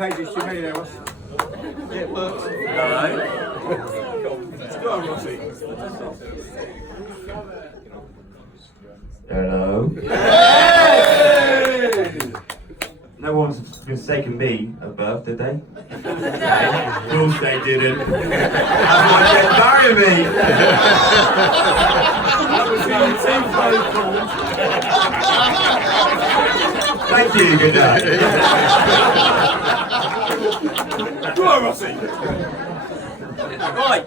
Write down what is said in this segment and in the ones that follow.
pages too many there, Ross. It works. No. Go on, Rossi. Hello. No one's mistaken me at birth, did they? Of course they didn't. That's why they marry me. That was going Thank you, good night. Go on, Rossi. Right.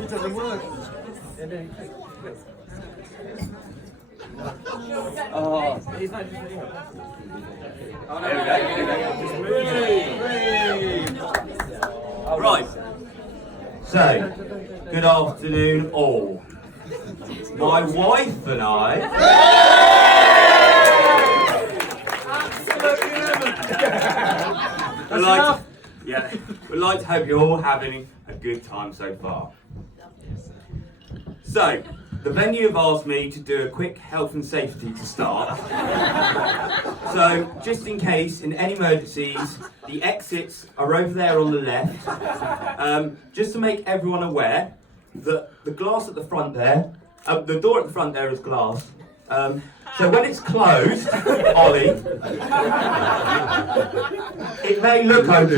It doesn't work. Oh, he's not just video. Oh, no, Right. So, good afternoon all. My wife and I... We'd like to hope you're all having a good time so far. So, the venue have asked me to do a quick health and safety to start. So, just in case, in any emergencies, the exits are over there on the left. Just to make everyone aware that the glass at the front there, the door at the front there is glass. So when it's closed, Ollie, it may look open,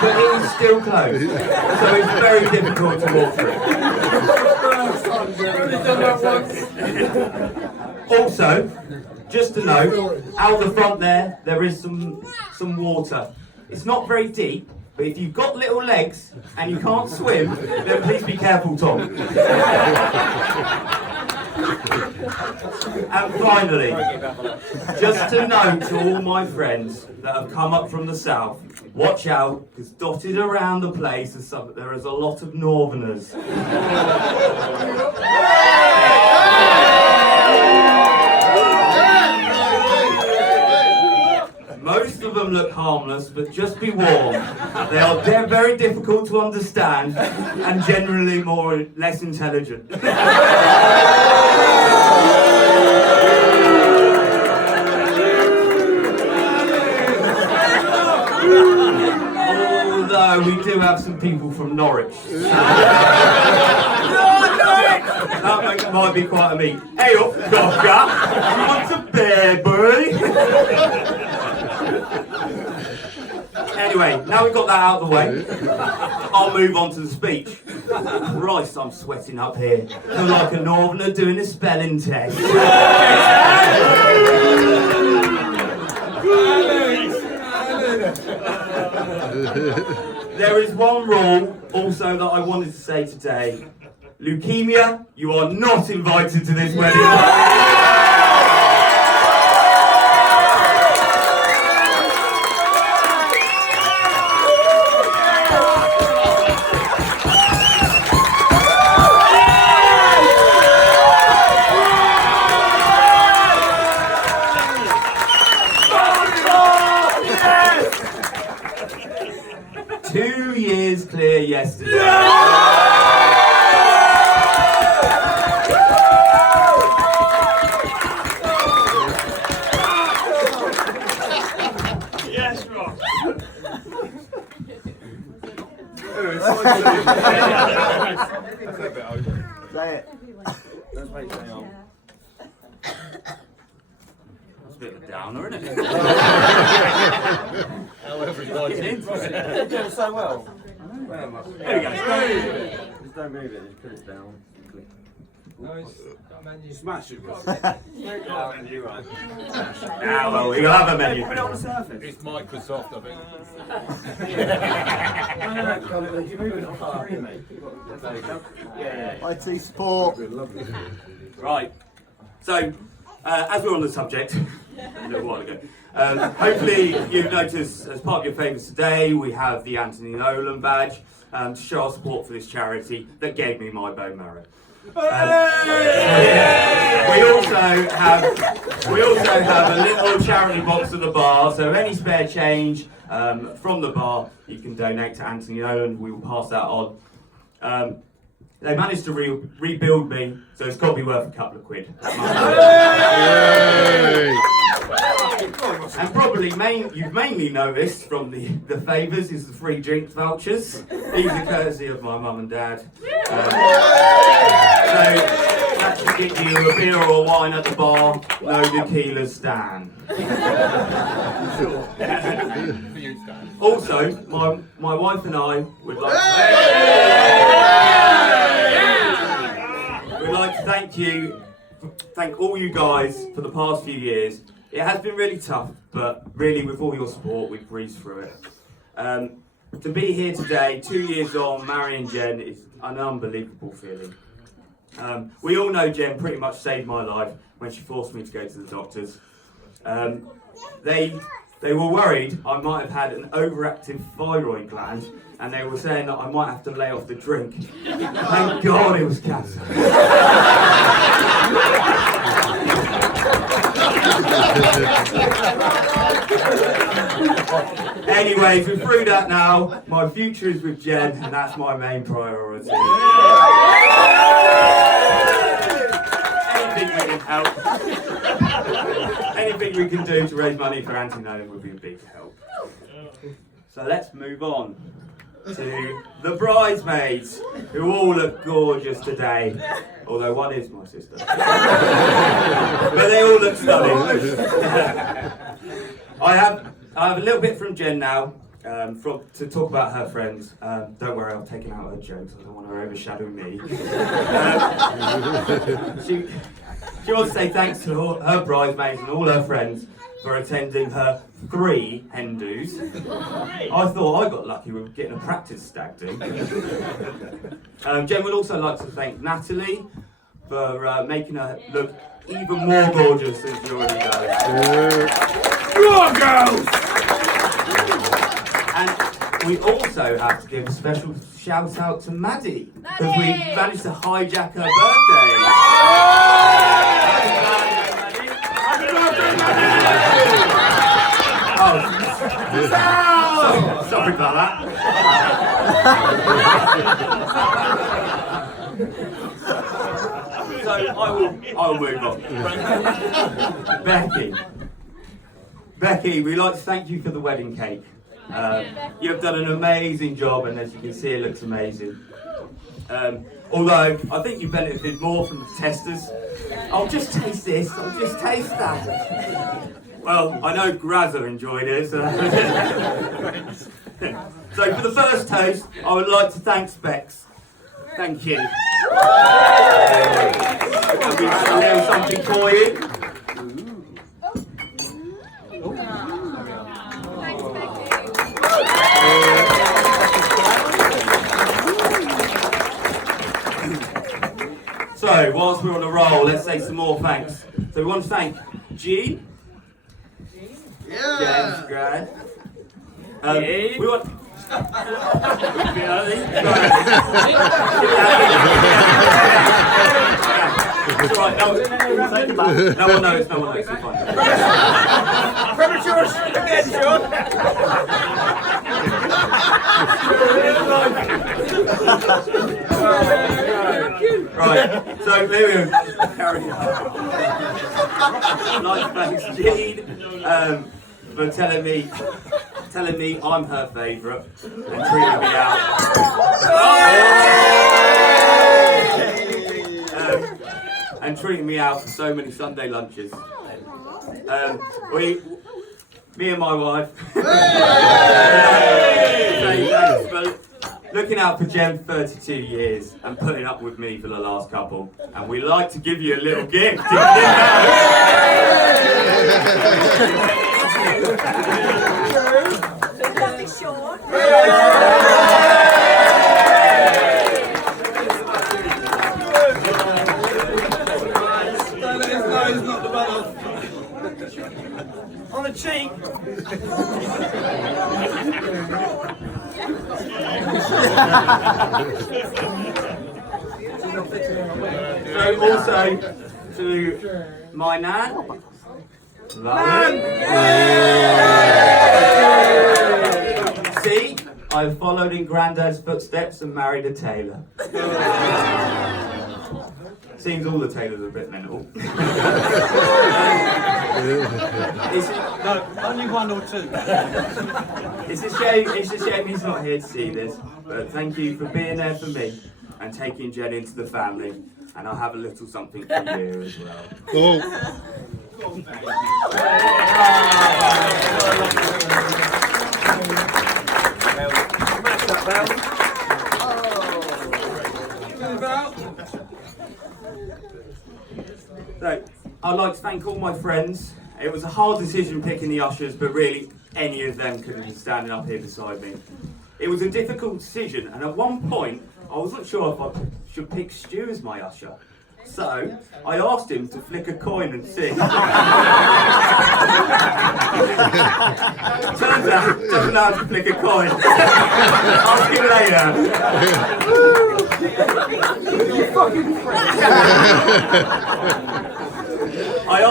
but it is still closed. So it's very difficult to walk through. Also, just to note, out the front there is some water. It's not very deep, but if you've got little legs and you can't swim, then please be careful, Tom. And finally, just to note to all my friends that have come up from the south, watch out, because dotted around the place there is a lot of northerners. Most of them look harmless, but just be warned. They are very difficult to understand and generally less intelligent. Although we do have some people from Norwich. That might be quite a meet. Hey up, Doctor! You want some beer, boy? Anyway, now we've got that out of the way, I'll move on to the speech. Christ, I'm sweating up here. Feel like a northerner doing a spelling test. There is one rule also that I wanted to say today. Leukemia, you are not invited to this wedding. 2 years clear yesterday. Yes, Ross. Say it. Let's make it on. That's a bit of a downer, isn't it? However, you like it. You're doing so well. There we go. Just don't move it, just put it down. Smash it, Ross. Menu, right. Now, well, we'll have a menu. Put it on the surface. It's Microsoft, I think. No, you move it on the screen, mate. There you go. Yeah. IT support. Right. So, as we're on the subject, a little while ago, hopefully you've noticed as part of your favours today, we have the Anthony Nolan badge to show our support for this charity that gave me my bone marrow. We also have a little charity box at the bar, so any spare change from the bar you can donate to Anthony Nolan. We will pass that on. They managed to rebuild me, so it's got to be worth a couple of quid. And probably you've mainly noticed from the favours is the free drinks vouchers. These are courtesy of my mum and dad. So that should get you a beer or a wine at the bar. No tequila Stan. Also, my wife and I would like to thank all you guys for the past few years. It has been really tough, but really with all your support, we've breezed through it. To be here today, 2 years on, marrying Jen, is an unbelievable feeling. We all know Jen pretty much saved my life when she forced me to go to the doctors. They were worried I might have had an overactive thyroid gland, and they were saying that I might have to lay off the drink. Thank God it was cancer. Anyways, we're through that now. My future is with Jen, and that's my main priority. Anything we can help, anything we can do to raise money for Anti-Nolan would be a big help. So let's move on to the bridesmaids, who all look gorgeous today. Although one is my sister. But they all look stunning. I have a little bit from Jen now, to talk about her friends. Don't worry, I've taken out her jokes. I don't want her overshadowing me. She wants to say thanks to all her bridesmaids and all her friends for attending her 3 hen do's. I thought I got lucky with getting a practice stag do. Jen would also like to thank Natalie for making her look even more gorgeous than she already does. Go on, girls! And we also have to give a special shout out to Maddie, because we managed to hijack her birthday. Oh, sorry about that. So I will move on. Becky, we'd like to thank you for the wedding cake. You have done an amazing job, and as you can see, it looks amazing. Although I think you benefited more from the testers. I'll just taste this. I'll just taste that. Well, I know Grazza enjoyed it. So for the first toast, I would like to thank Specs. Thank you. I'll be a little something for you. So, whilst we're on a roll, let's say some more thanks. So we want to thank Jean. Yeah. Grad. We want. It's all right, no one knows, it's fine. Premature again, Sean. Right, so there we go. Carry on. Nice thanks, Jean, for telling me I'm her favourite and treating me out. And treating me out for so many Sunday lunches. Me and my wife, thanks for looking out for Jen for 32 years and putting up with me for the last couple. And we'd like to give you a little gift. On the cheek. So also to my nan. See, I followed in Grandad's footsteps and married a tailor. seems all the tailors are a bit mental. No, only one or two. It's a shame he's not here to see this, but thank you for being there for me and taking Jen into the family, and I'll have a little something for you as well. Oh. So, I'd like to thank all my friends. It was a hard decision picking the ushers, but really any of them could have been standing up here beside me. It was a difficult decision, and at one point I wasn't sure if I should pick Stu as my usher. So I asked him to flick a coin and sing. Turns out he doesn't know how to flick a coin. Ask him later. You fucking prick. I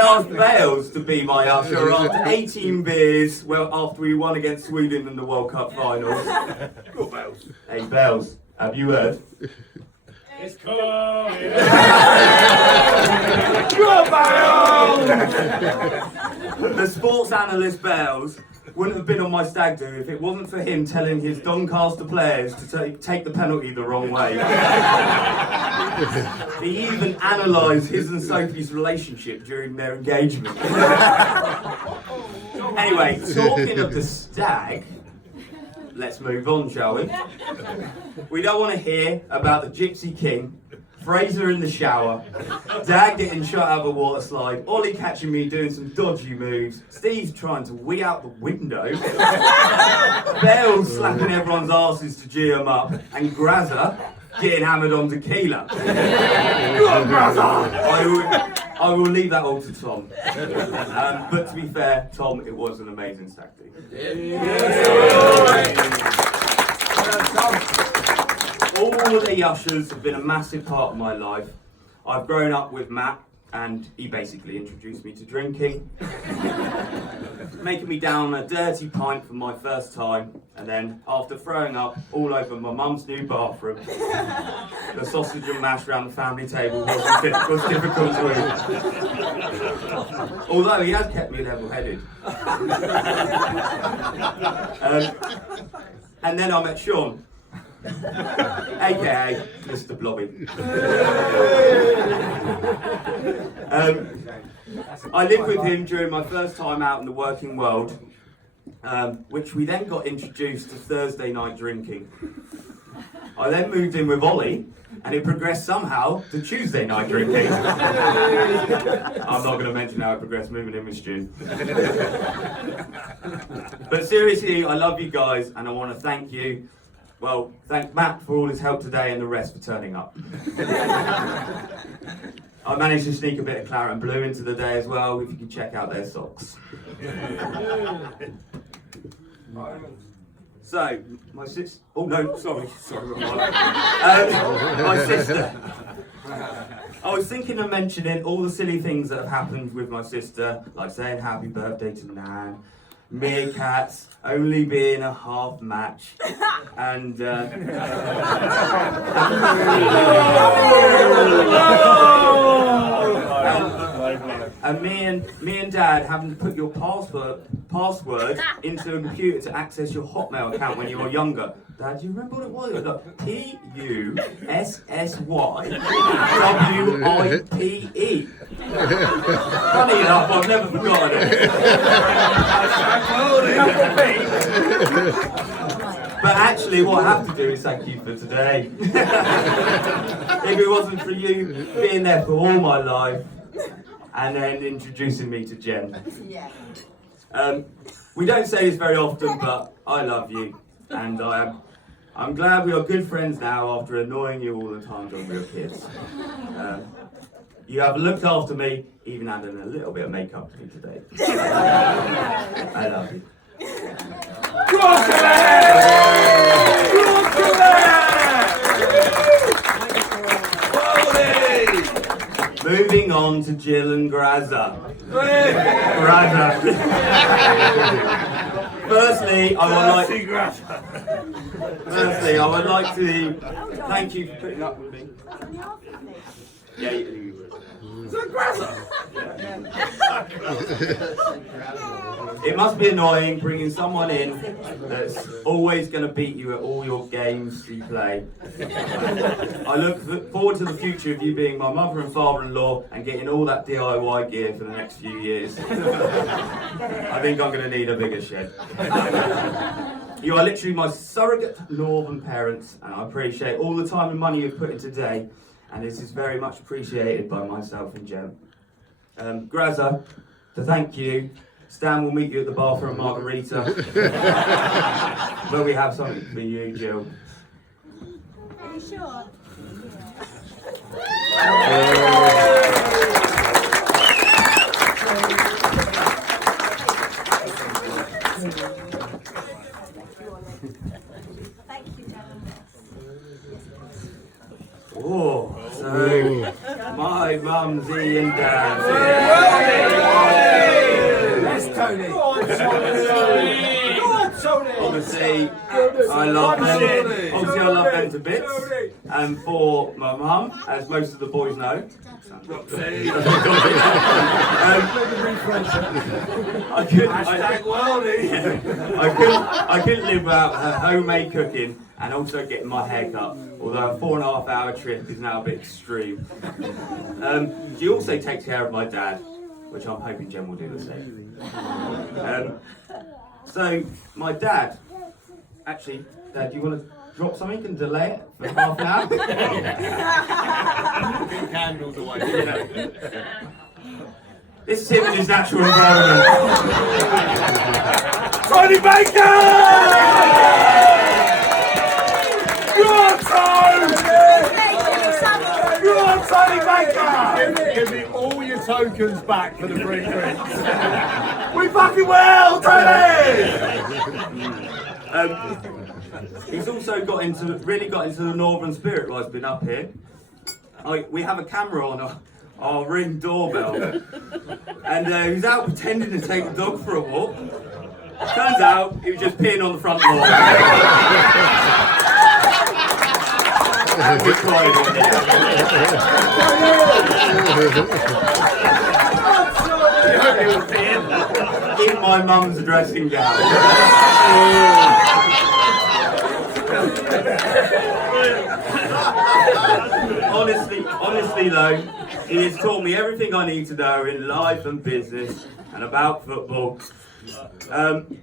asked Bales to be my usher after 18 beers, well, after we won against Sweden in the World Cup finals. Go Bales. Hey Bales, have you heard? It's coming. The sports analyst Bales wouldn't have been on my stag do if it wasn't for him telling his Doncaster players to take the penalty the wrong way. He even analysed his and Sophie's relationship during their engagement. Anyway, talking of the stag, let's move on, shall we? We don't want to hear about the Gypsy King, Fraser in the shower, Dad getting shot out of a water slide, Ollie catching me doing some dodgy moves, Steve trying to wee out the window, Bale slapping everyone's asses to G them up, and Grazza getting hammered on tequila. I will leave that all to Tom. But to be fair, Tom, it was an amazing stag do. All the ushers have been a massive part of my life. I've grown up with Matt, and he basically introduced me to drinking, making me down a dirty pint for my first time, and then after throwing up all over my mum's new bathroom, the sausage and mash around the family table was difficult to eat. Although he has kept me level-headed. And then I met Sean, aka Mr. Blobby. I lived with him during my first time out in the working world, which we then got introduced to Thursday night drinking. I then moved in with Ollie, and it progressed somehow to Tuesday night drinking. I'm not going to mention how it progressed moving in with Stu. But seriously, I love you guys, and I want to thank you. Well, thank Matt for all his help today and the rest for turning up. I managed to sneak a bit of claret and blue into the day as well, if you can check out their socks. So, my sister... Oh no, sorry, wrong one. My sister. I was thinking of mentioning all the silly things that have happened with my sister, like saying happy birthday to Nan, meerkats, only being a half match, and me and Dad having to put your password into a computer to access your Hotmail account when you were younger. Dad, do you remember what it was? It was like PUSSYWIPE. Funny enough, I've never forgotten it. But actually, what I have to do is thank you for today. If it wasn't for you being there for all my life and then introducing me to Jen. We don't say this very often, but I love you, and I'm glad we are good friends now after annoying you all the time when we were kids. You have looked after me, even adding a little bit of makeup to me today. I love you. Moving on to Jill and Grazza. Firstly, I would like to thank you for putting up with me. Yeah, you would. It must be annoying bringing someone in that's always going to beat you at all your games you play. I look forward to the future of you being my mother and father-in-law and getting all that DIY gear for the next few years. I think I'm going to need a bigger shed. You are literally my surrogate northern parents, and I appreciate all the time and money you've put in today, and this is very much appreciated by myself and Jem. Grazza, to thank you, Stan will meet you at the bar for a margarita. But we have something for you, Jill. Are you sure? Thank you, Oh, so my mum's Ian Dad. Yes, Tony. Obviously, I love them. Obviously, I love them to bits. And for my mum, as most of the boys know, I couldn't live without her homemade cooking and also getting my hair cut. Although a 4.5 hour trip is now a bit extreme. She also takes care of my dad, which I'm hoping Jem will do the same. So, my dad, actually, Dad, do you want to drop something and delay it for half an hour? Keep candles away. This is him in his natural environment. Tony Baker! You're Tony Baker! Give me all your tokens back for the free drinks. We fucking will, Tony! He's also really got into the northern spirit while he's been up here. We have a camera on our Ring doorbell, and he was out pretending to take the dog for a walk. Turns out he was just peeing on the front lawn. And we cried on it. In my mum's dressing gown. Honestly though, he has taught me everything I need to know in life and business and about football. And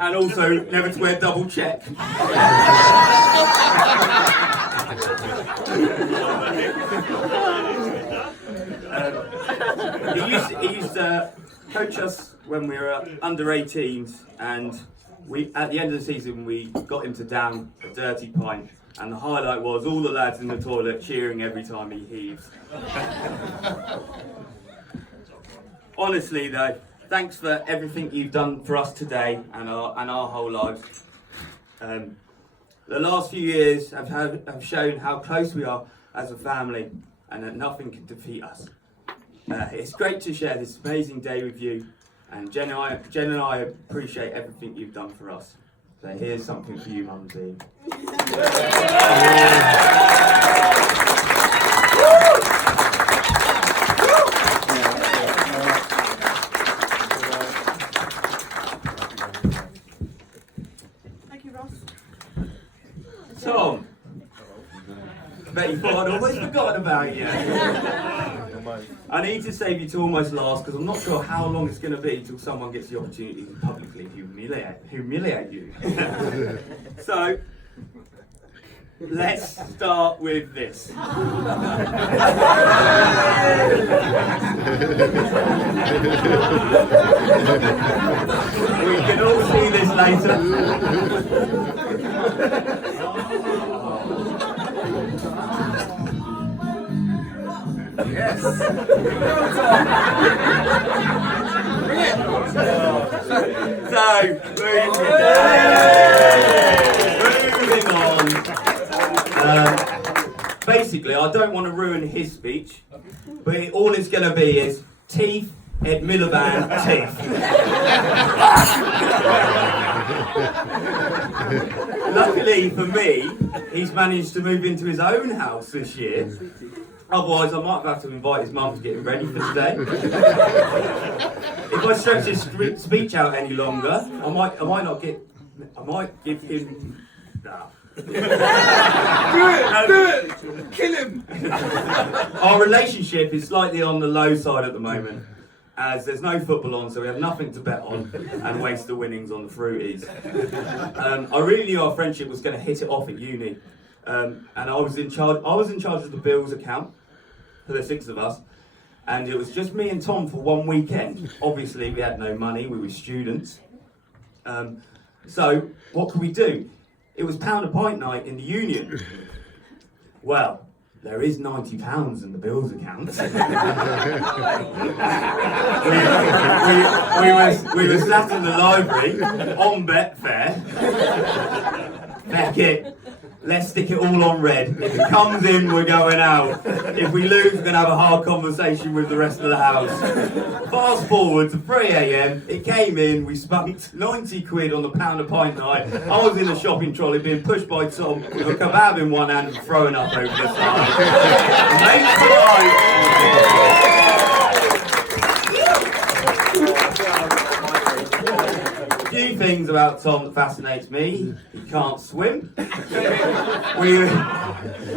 also never to wear double check. He used to coach us when we were under 18s, and at the end of the season we got him to down a dirty pint, and the highlight was all the lads in the toilet cheering every time he heaves. Honestly though, thanks for everything you've done for us today and our whole lives. The last few years have shown how close we are as a family, and that nothing can defeat us. It's great to share this amazing day with you, and Jen and I appreciate everything you've done for us. So here's something for you, Mumsy. Thank you, Ross. Tom, I bet you thought I'd almost forgotten about you. I need to save you to almost last because I'm not sure how long it's going to be until someone gets the opportunity to publicly humiliate you. So, let's start with this. We can all see this later. Yes. So, moving on. Basically, I don't want to ruin his speech, but all it's going to be is teeth, Ed Miliband, teeth. Luckily for me, he's managed to move into his own house this year. Otherwise, I might have to invite his mum to get him ready for today. If I stretch his speech out any longer, I might give him. Nah. Do it! Kill him! Our relationship is slightly on the low side at the moment, as there's no football on, so we have nothing to bet on and waste the winnings on the fruities. I really knew our friendship was going to hit it off at uni, and I was in charge of the bills account for the 6 of us, and it was just me and Tom for one weekend. Obviously, we had no money; we were students. So what could we do? It was pound a pint night in the Union. Well, there is £90 in the bills account. we were sat in the library on Betfair. Beckett, let's stick it all on red. If it comes in, we're going out. If we lose, we're going to have a hard conversation with the rest of the house. Fast forward to 3 a.m, it came in, we spunked 90 quid on the pound a pint night. I was in a shopping trolley being pushed by Tom with a kebab in one hand and throwing up over the side. Mates tonight. Few things about Tom that fascinates me. He can't swim. We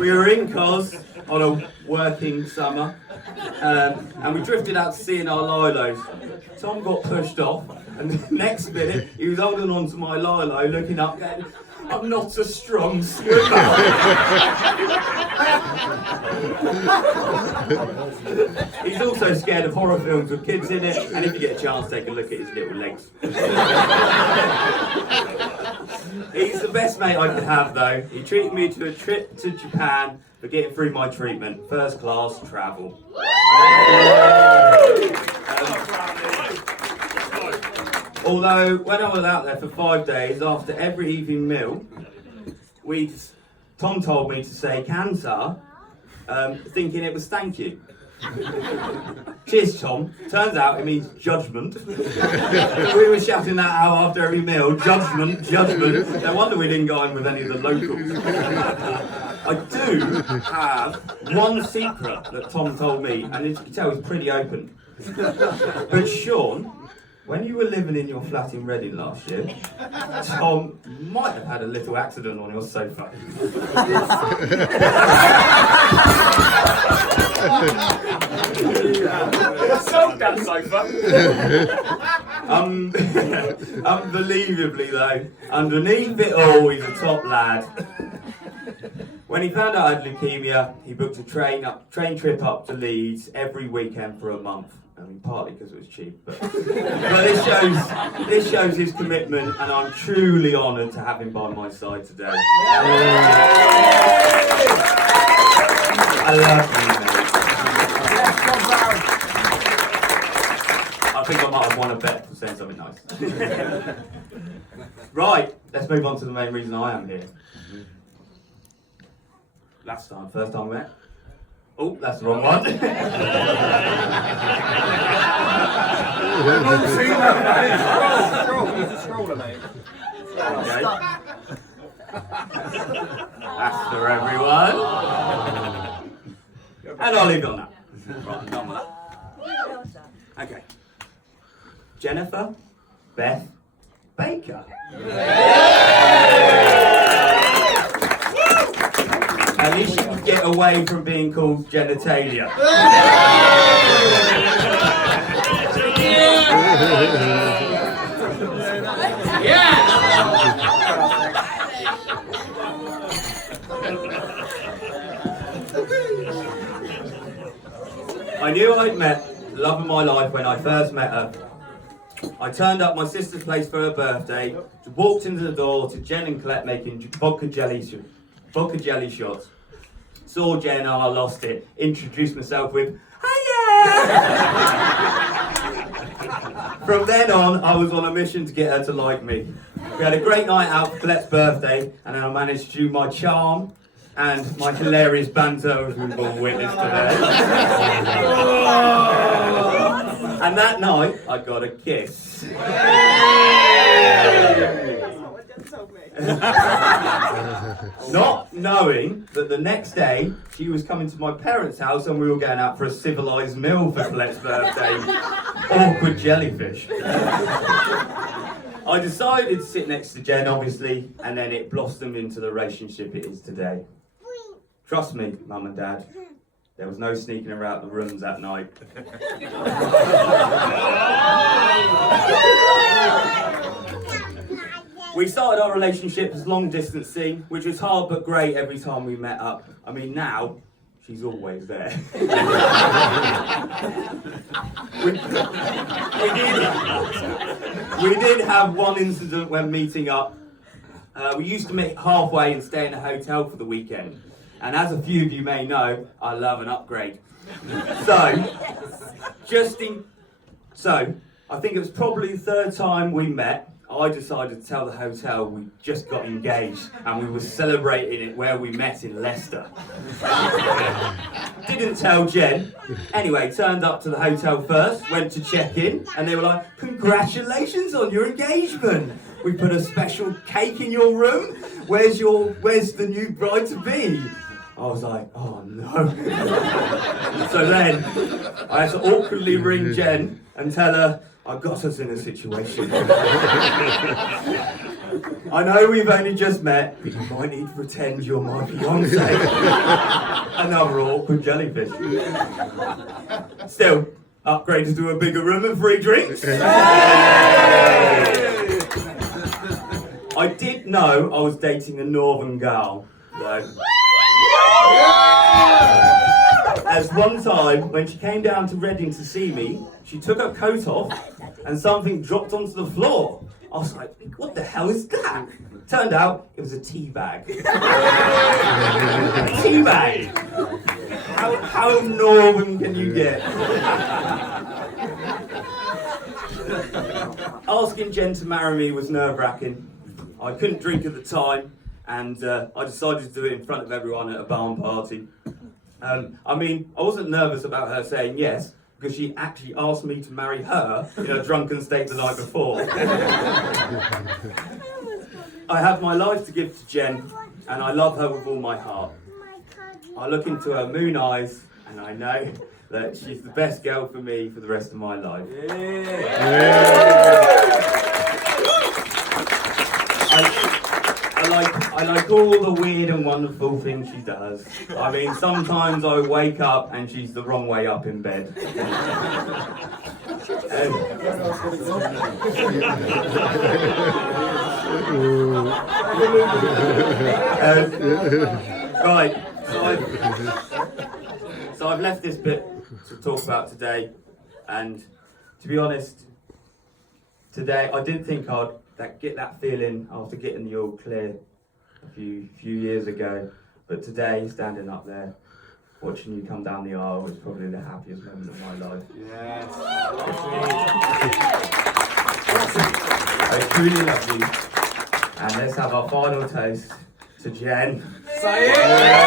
were in Cos on a working summer, and we drifted out to sea in our lilos. Tom got pushed off, and the next minute he was holding on to my lilo, looking up, going, "I'm not a strong swimmer." He's also scared of horror films with kids in it, and if you get a chance, take a look at his little legs. He's the best mate I could have, though. He treated me to a trip to Japan for getting through my treatment. First class travel. Although, when I was out there for 5 days, after every evening meal, Tom told me to say "Cancer," thinking it was "thank you." Cheers, Tom. Turns out it means judgment. We were shouting that out after every meal. Judgment, judgment. No wonder we didn't go in with any of the locals. I do have one secret that Tom told me, and as you can tell, he's pretty open. But Sean, when you were living in your flat in Reading last year, Tom might have had a little accident on your sofa. Sold that sofa! Unbelievably though, underneath it all, he's a top lad. When he found out I had leukemia, he booked a train trip up to Leeds every weekend for a month. I mean, partly because it was cheap, but this shows his commitment, and I'm truly honoured to have him by my side today. I love you, mate. I think I might have won a bet for saying something nice. Right, let's move on to the main reason I am here. First time we met. Oh, that's the wrong one. Scroller, mate. Okay. That's for everyone. And I'll leave it on that. Right, I'm done with that. Okay. Jennifer Beth Baker. At least you can get away from being called genitalia. I knew I'd met the love of my life when I first met her. I turned up my sister's place for her birthday, walked into the door to Jen and Colette making vodka jelly shots. Saw Jen, I lost it. Introduced myself with, "Hiya!" From then on, I was on a mission to get her to like me. We had a great night out for Colette's birthday, and I managed to do my charm and my hilarious banter, as we've all witnessed today. And that night, I got a kiss. That's not what Jen told me. Not knowing that the next day she was coming to my parents' house and we were going out for a civilised meal for Colette's birthday. Awkward jellyfish. I decided to sit next to Jen, obviously, and then it blossomed into the relationship it is today. Trust me, Mum and Dad, there was no sneaking around the rooms that night. We started our relationship as long distancing, which was hard but great every time we met up. I mean, now, she's always there. We did have one incident when meeting up. We used to meet halfway and stay in a hotel for the weekend. And as a few of you may know, I love an upgrade. So, I think it was probably the third time we met, I decided to tell the hotel we just got engaged and we were celebrating it where we met in Leicester. Didn't tell Jen. Anyway, turned up to the hotel first, went to check in, and they were like, "Congratulations on your engagement. We put a special cake in your room. Where's the new bride to be?" I was like, "Oh no." So then I had to awkwardly ring Jen and tell her I got us in a situation. I know we've only just met, but you might need to pretend you're my fiance. Another awkward jellyfish. Still, upgraded to a bigger room and free drinks. I did know I was dating a northern girl, though. As one time, when she came down to Reading to see me, she took her coat off and something dropped onto the floor. I was like, "What the hell is that?" Turned out it was a tea bag. A tea bag. How northern can you get? Asking Jen to marry me was nerve-wracking. I couldn't drink at the time, and I decided to do it in front of everyone at a barn party. I wasn't nervous about her saying yes, because she actually asked me to marry her in a drunken state the night before. I have my life to give to Jen, and I love her with all my heart. I look into her moon eyes, and I know that she's the best girl for me for the rest of my life. I like all the weird and wonderful things she does. I mean, sometimes I wake up and she's the wrong way up in bed. Right, so I've left this bit to talk about today, and to be honest, today I didn't think I'd get that feeling after getting the all clear a few years ago, but today, standing up there, watching you come down the aisle was probably the happiest moment of my life. Yes. I truly love you, and let's have our final toast to Jen. Say it!